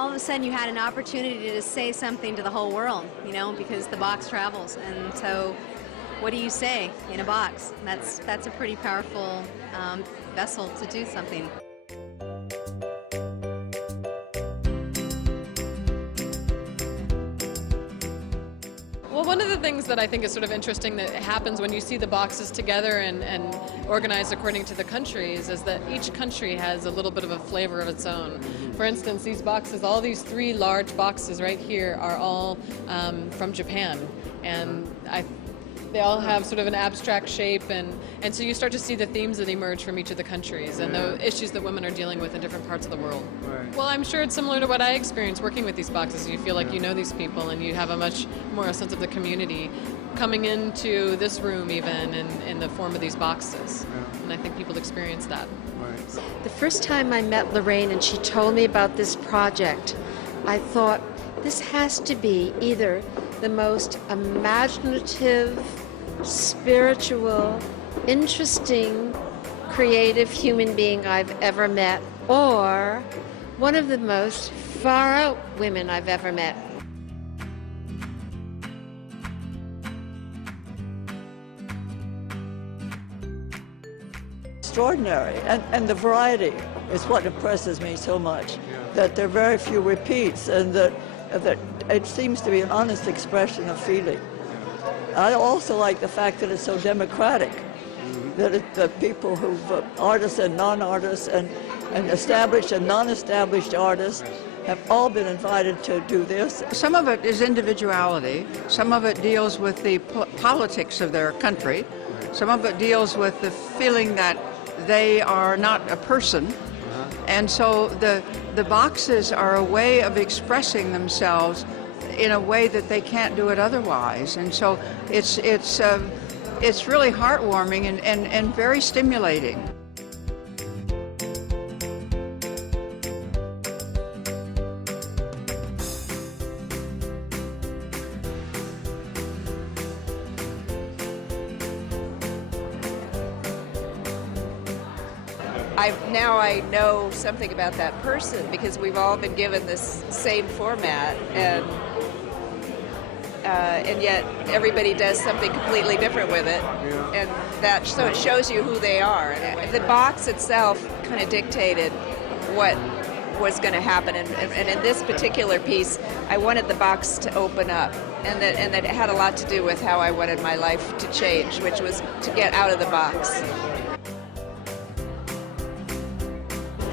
all of a sudden you had an opportunity to say something to the whole world, you know, because the box travels. And so what do you say in a box? That's a pretty powerful vessel to do something. Well, one of the things that I think is sort of interesting that happens when you see the boxes together and organized according to the countries is that each country has a little bit of a flavor of its own. For instance, these boxes, all these 3 large boxes right here are all from Japan, and they all have sort of an abstract shape, and so you start to see the themes that emerge from each of the countries and the issues that women are dealing with in different parts of the world. Right. Well, I'm sure it's similar to what I experienced working with these boxes. You feel like you know these people, and you have a much more a sense of the community coming into this room even in the form of these boxes. Yeah. And I think people experience that. Right. The first time I met Lorraine and she told me about this project, I thought, this has to be either the most imaginative, spiritual, interesting, creative human being I've ever met, or one of the most far-out women I've ever met. Extraordinary, and the variety is what impresses me so much, that there are very few repeats, and that it seems to be an honest expression of feeling. I also like the fact that it's so democratic, that people who've artists and non-artists and established and non-established artists have all been invited to do this. Some of it is individuality, some of it deals with the politics of their country, some of it deals with the feeling that they are not a person, and so the boxes are a way of expressing themselves in a way that they can't do it otherwise, and so it's really heartwarming and very stimulating. Now I know something about that person because we've all been given this same format, and yet everybody does something completely different with it, and so it shows you who they are. And the box itself kind of dictated what was going to happen, and in this particular piece, I wanted the box to open up, and that it had a lot to do with how I wanted my life to change, which was to get out of the box.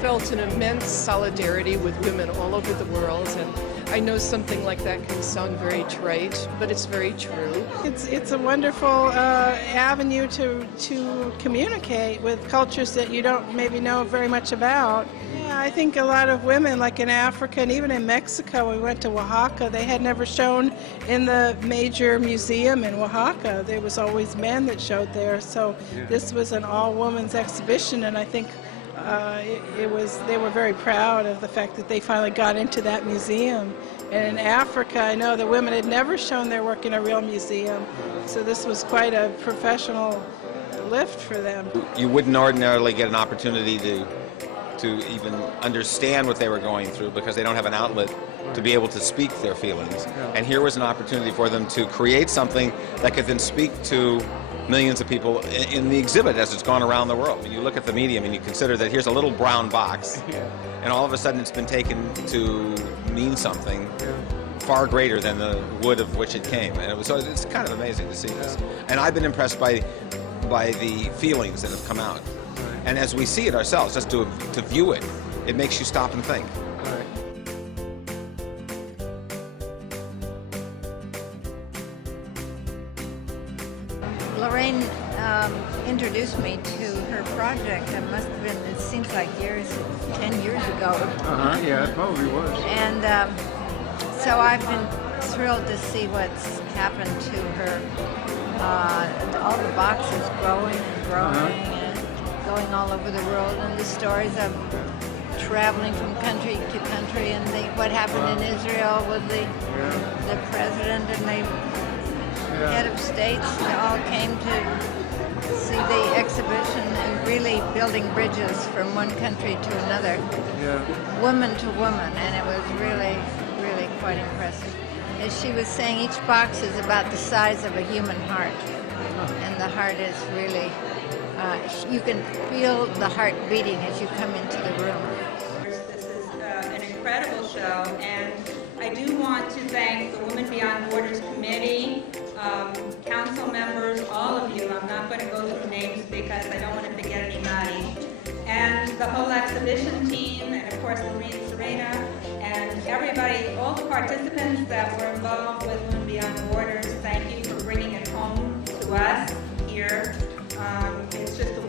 Felt an immense solidarity with women all over the world, and I know something like that can sound very trite, but it's very true. It's a wonderful avenue to communicate with cultures that you don't maybe know very much about. Yeah, I think a lot of women, like in Africa and even in Mexico, we went to Oaxaca, they had never shown in the major museum in Oaxaca. There was always men that showed there, so this was an all-women's exhibition, and I think they were very proud of the fact that they finally got into that museum. And in Africa, I know the women had never shown their work in a real museum, so this was quite a professional lift for them. You wouldn't ordinarily get an opportunity to even understand what they were going through because they don't have an outlet to be able to speak their feelings. And here was an opportunity for them to create something that could then speak to millions of people in the exhibit as it's gone around the world. When you look at the medium and you consider that here's a little brown box, and all of a sudden it's been taken to mean something far greater than the wood of which it came. And so it's kind of amazing to see this. And I've been impressed by the feelings that have come out. And as we see it ourselves, just to view it, it makes you stop and think. Lorraine introduced me to her project. It must have been, it seems like 10 years ago. Yeah, it probably was. And so I've been thrilled to see what's happened to her. All the boxes growing and growing and going all over the world, and the stories of traveling from country to country, and what happened in Israel with the president and the head of states all came to see the exhibition and really building bridges from one country to another, woman to woman, and it was really, really quite impressive. As she was saying, each box is about the size of a human heart, and the heart is really, you can feel the heart beating as you come into the room. This is an incredible show, and I do want to thank the Women Beyond Borders Committee, council members, all of you. I'm not going to go through names because I don't want to forget anybody. And the whole exhibition team, and of course Marie and Serena, and everybody, all the participants that were involved with Women Beyond Borders, thank you for bringing it home to us here. It's just a